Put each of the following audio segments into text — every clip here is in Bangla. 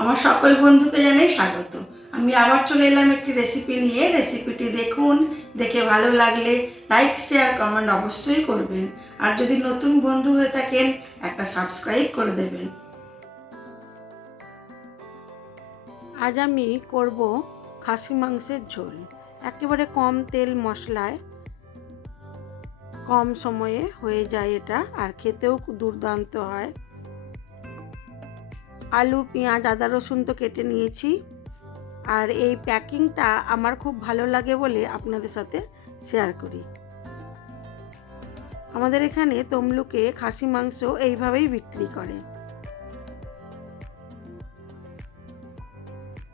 আমার সকল বন্ধুকে জানাই স্বাগত। আমি আবার চলে এলাম একটি রেসিপি নিয়ে। রেসিপিটি দেখুন, দেখে ভালো লাগলে লাইক শেয়ার কমেন্ট অবশ্যই করবেন। আর যদি নতুন বন্ধু হয়ে থাকেন একটা সাবস্ক্রাইব করে দেবেন। আজ আমি করব খাসি মাংসের ঝোল। একেবারে কম তেল মশলায় কম সময়ে হয়ে যায় এটা, আর খেতেও দুর্দান্ত হয়। আলু, পেঁয়াজ, আদা, রসুন তো কেটে নিয়েছি। আর এই প্যাকিংটা আমার খুব ভালো লাগে বলে আপনাদের সাথে শেয়ার করি। আমাদের এখানে তমলুকে খাসি মাংস এইভাবেই বিক্রি করে।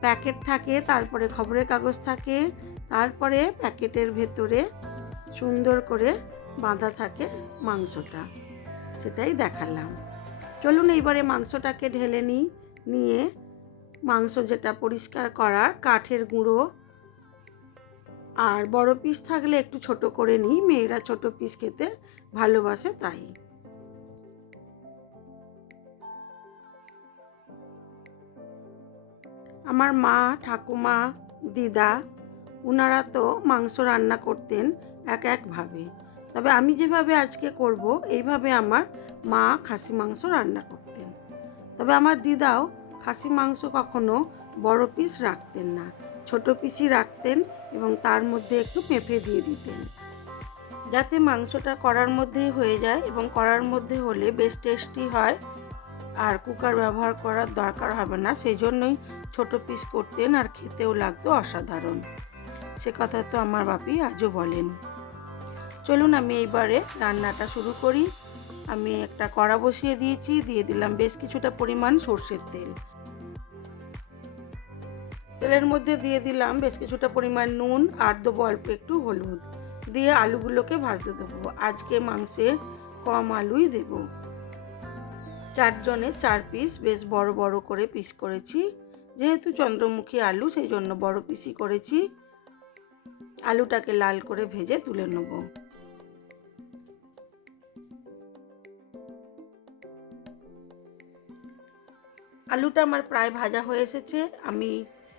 প্যাকেট থাকে, তারপরে খবরের কাগজ থাকে, তারপরে প্যাকেটের ভেতরে সুন্দর করে বাঁধা থাকে মাংসটা। সেটাই দেখালাম। চলুন এইবারে মাংসটাকে ঢেলে নিয়ে মাংস যেটা পরিষ্কার করার কাঠের গুঁড়ো, আর বড় পিস থাকলে একটু ছোট করে নিই, মেয়েরা ছোট পিস খেতে ভালোবাসে তাই। আমার মা, ঠাকুমা, দিদা ওনারা তো মাংস রান্না করতেন একভাবে, তবে আমি যেভাবে আজকে করব এইভাবে আমার মা খাসি মাংস রান্না করতেন। তবে আমার দিদাও খাসি মাংস কখনো বড় পিস রাখতেন না, ছোট পিসই রাখতেন এবং তার মধ্যে একটু পেঁপে দিয়ে দিতেন, যাতে মাংসটা কড়ার মধ্যেই হয়ে যায় এবং কড়ার মধ্যে হলে বেশ টেস্টি হয় আর কুকার ব্যবহার করার দরকার হবে না। সেই জন্যই ছোট পিস করতেন আর খেতেও লাগতো অসাধারণ। সে কথা তো আমার বাপি আজও বলেন। চলুন আমি এইবারে রান্নাটা শুরু করি। আমি একটা কড়া বসিয়ে দিয়েছি, দিয়ে দিলাম বেশ কিছুটা পরিমাণ সর্ষের তেল। তেলের মধ্যে দিয়ে দিলাম বেশ কিছুটা পরিমাণ নুন, আর দেবো অল্প একটু হলুদ, দিয়ে আলুগুলোকে ভাজতে দেবো। আজকে মাংসে কম আলুই দেব। 4 জনে 4 পিস বেশ বড় বড় করে পিস করেছি, যেহেতু চন্দ্রমুখী আলু সেই জন্য বড় পিসই করেছি। আলুটাকে লাল করে ভেজে তুলে নেব। আলুটা আমার প্রায় ভাজা হয়ে এসেছে। আমি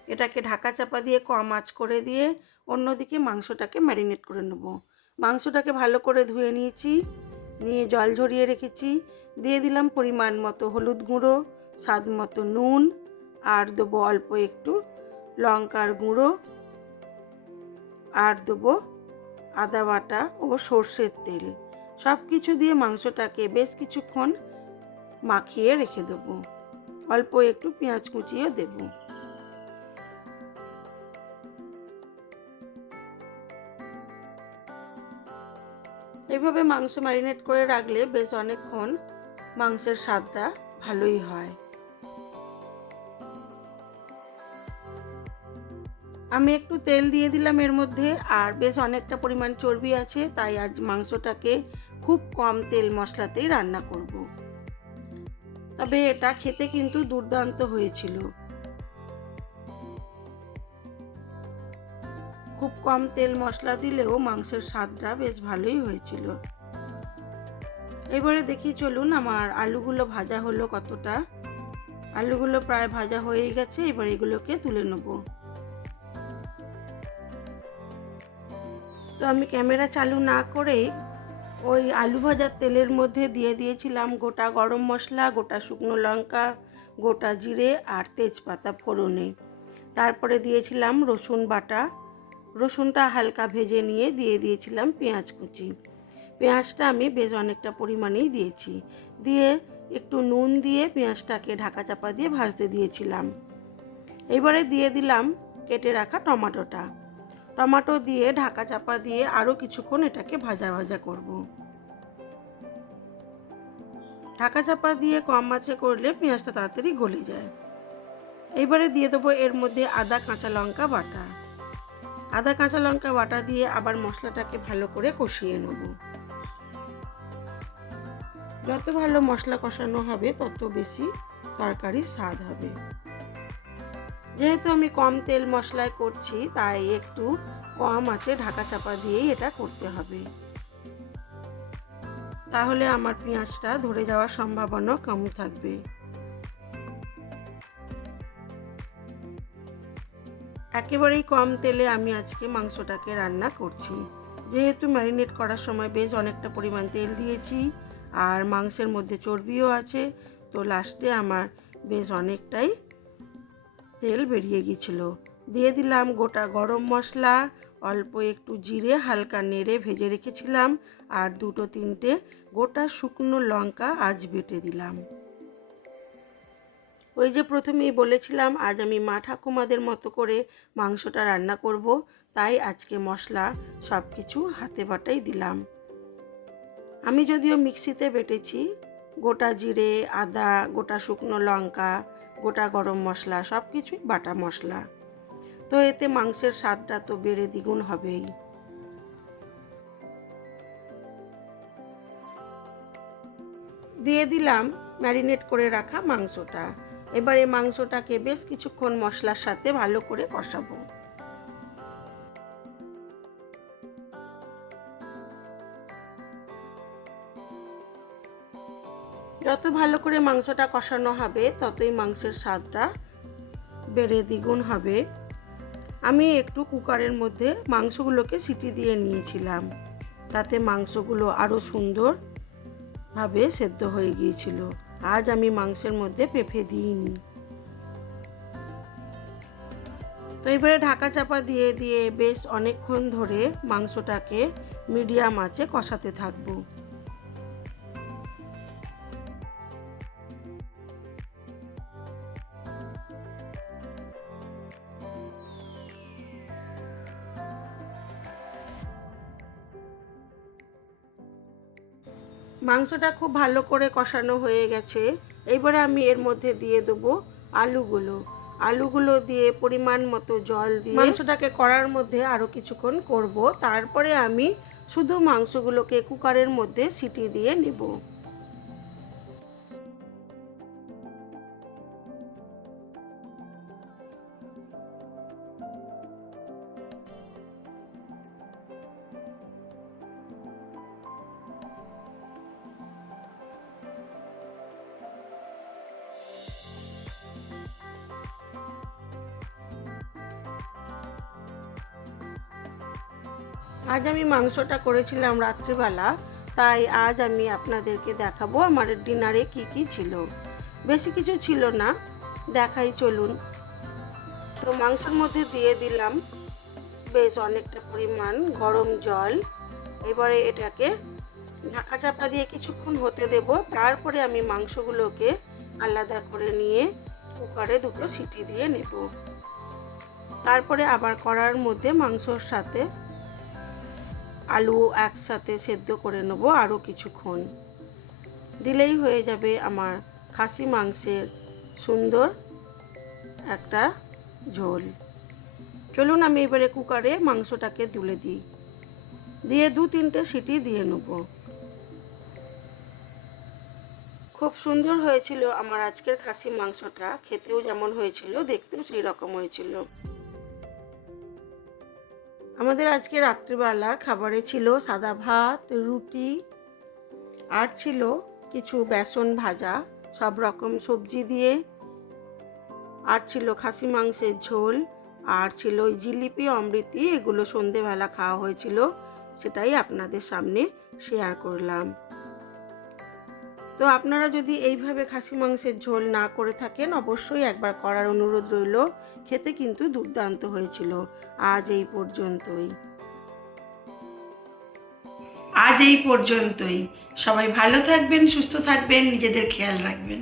এটাকে ঢাকা চাপা দিয়ে কম আঁচ করে দিয়ে অন্যদিকে মাংসটাকে ম্যারিনেট করে নেব। মাংসটাকে ভালো করে ধুয়ে নিয়েছি, নিয়ে জল ঝরিয়ে রেখেছি। দিয়ে দিলাম পরিমাণ মতো হলুদ গুঁড়ো, স্বাদ মতো নুন, আর দেবো অল্প একটু লঙ্কার গুঁড়ো, আর দেবো আদা বাটা ও সর্ষের তেল। সব কিছু দিয়ে মাংসটাকে বেশ কিছুক্ষণ মাখিয়ে রেখে দেবো। অল্প একটু পেঁয়াজ কুচিও দেব। এইভাবে মাংস ম্যারিনেট করে রাখলে বেশ অনেকক্ষণ মাংসের স্বাদটা ভালোই হয়। আমি একটু তেল দিয়ে দিলাম এর মধ্যে, আর বেশ অনেকটা পরিমাণ চর্বি আছে, তাই আজ মাংসটাকে খুব কম তেল মশলাতেই রান্না করব। তবে এটা খেতে কিন্তু দুর্দান্ত হয়েছিল। খুব কম তেল মশলা দিলেও মাংসের স্বাদটা বেশ ভালোই হয়েছিল। এবারে দেখি চলুন আমার আলুগুলো ভাজা হলো কতটা। আলুগুলো প্রায় ভাজা হয়ে গেছে, এবার এগুলোকে তুলে নেব। তো আমি ক্যামেরা চালু না করেই ওই আলু ভাজার তেলের মধ্যে দিয়ে দিয়েছিলাম গোটা গরম মশলা, গোটা শুকনো লঙ্কা, গোটা জিরে আর তেজপাতা ফোড়নে। তারপরে দিয়েছিলাম রসুন বাটা। রসুনটা হালকা ভেজে নিয়ে দিয়ে দিয়েছিলাম পেঁয়াজ কুচি। পেঁয়াজটা আমি বেশ অনেকটা পরিমাণেই দিয়েছি, দিয়ে একটু নুন দিয়ে পেঁয়াজটাকে ঢাকা চাপা দিয়ে ভাজতে দিয়েছিলাম। এবারে দিয়ে দিলাম কেটে রাখা টমেটোটা। টমেটো দিয়ে ঢাকা চাপা দিয়ে আরও কিছুক্ষণ এটাকে ভাজা ভাজা করব। ঢাকা চাপা দিয়ে কম আঁচে করলে পেঁয়াজটা তাড়াতাড়ি গলে যায়। এইবারে দিয়ে দেবো এর মধ্যে আদা কাঁচা লঙ্কা বাটা। আদা কাঁচা লঙ্কা বাটা দিয়ে আবার মশলাটাকে ভালো করে কষিয়ে নেব। যত ভালো মশলা কষানো হবে তত বেশি তরকারির স্বাদ হবে। যেহেতু আমি কম তেল মশলায় করছি, তাই একটু কম আঁচে ঢাকা চাপা দিয়েই এটা করতে হবে, তাহলে আমার পেঁয়াজটা ধরে যাওয়ার সম্ভাবনা কম থাকবে। একেবারেই কম তেলে আমি আজকে মাংসটাকে রান্না করছি। যেহেতু ম্যারিনেট করার সময় বেশ অনেকটা পরিমাণ তেল দিয়েছি আর মাংসের মধ্যে চর্বিও আছে, তো লাস্টে আমার বেশ অনেকটাই তেল বেরিয়ে গিয়েছিল। দিয়ে দিলাম গোটা গরম মশলা, অল্প একটু জিরে হালকা নেড়ে ভেজে রেখেছিলাম, আর 2-3টে গোটা শুকনো লঙ্কা আজ বেটে দিলাম। ওই যে প্রথমেই বলেছিলাম আজ আমি মা ঠাকুমাদের মতো করে মাংসটা রান্না করব, তাই আজকে মশলা সব কিছু হাতে বাটাই দিলাম। আমি যদিও মিক্সিতে বেটেছি, গোটা জিরে, আদা, গোটা শুকনো লঙ্কা, গোটা গরম মশলা সব কিছুই বাটা মশলা, তো এতে মাংসের স্বাদটা তো বেড়ে দ্বিগুণ হবেই। দিয়ে দিলাম ম্যারিনেট করে রাখা মাংসটা। এবারে মাংসটাকে বেশ কিছুক্ষণ মশলার সাথে ভালো করে কষাবো। যত ভালো করে মাংসটা কষানো হবে ততই মাংসের স্বাদটা বেড়ে দ্বিগুণ হবে। আমি একটু কুকারের মধ্যে মাংসগুলোকে সিটি দিয়ে নিয়েছিলাম, তাতে মাংসগুলো আরও সুন্দরভাবে সেদ্ধ হয়ে গিয়েছিল। আজ আমি মাংসের মধ্যে পেঁপে দিইনি। তো এবারে ঢাকা চাপা দিয়ে দিয়ে বেশ অনেকক্ষণ ধরে মাংসটাকে মিডিয়াম আঁচে কষাতে থাকবো। মাংসটা খুব ভালো করে কষানো হয়ে গেছে। এবারে আমি এর মধ্যে দিয়ে দেবো আলুগুলো দিয়ে পরিমাণ মতো জল দিয়ে মাংসটাকে কড়ার মধ্যে আরও কিছুক্ষণ করব। তারপরে আমি শুধু মাংসগুলোকে কুকারের মধ্যে সিটি দিয়ে নেব। আজ আমি মাংসটা করেছিলাম রাত্রিবেলা, তাই আজ আমি আপনাদেরকে দেখাবো আমার ডিনারে কি কি ছিল। বেশি কিছু ছিল না, দেখাই চলুন। তো মাংসের মধ্যে দিয়ে দিলাম বেশ অনেকটা পরিমাণ গরম জল। এবারে এটাকে ঢাকা চাপা দিয়ে কিছুক্ষণ হতে দেব। তারপরে আমি মাংসগুলোকে আলাদা করে নিয়ে কুকারে 2টো সিটি দিয়ে নেব। তারপরে আবার কড়ার মধ্যে মাংসর সাথে আলু একসাথে সেদ্ধ করে নেব আরও কিছুক্ষণ। দিলেই হয়ে যাবে আমার খাসি মাংসের সুন্দর একটা ঝোল। চলুন আমি এবারে কুকারে মাংসটাকে তুলে দিই, দিয়ে 2-3টে সিটি দিয়ে নেব। খুব সুন্দর হয়েছিল আমার আজকের খাসি মাংসটা, খেতেও যেমন হয়েছিল দেখতেও সেই রকম হয়েছিল। আমাদের আজকে রাত্রিবেলার খাবারে ছিল সাদা ভাত, রুটি, আর ছিল কিছু বেসন ভাজা সব রকম সবজি দিয়ে, আর ছিল খাসি মাংসের ঝোল, আর ছিল ওই জিলিপি, অমৃতি, এগুলো সন্ধেবেলা খাওয়া হয়েছিল, সেটাই আপনাদের সামনে শেয়ার করলাম। তো আপনারা যদি এইভাবে খাসি মাংসের ঝোল না করে থাকেন অবশ্যই একবার করার অনুরোধ রইল। খেতে কিন্তু দুর্দান্ত হয়েছিল। আজ এই পর্যন্তই। সবাই ভালো থাকবেন, সুস্থ থাকবেন, নিজেদের খেয়াল রাখবেন।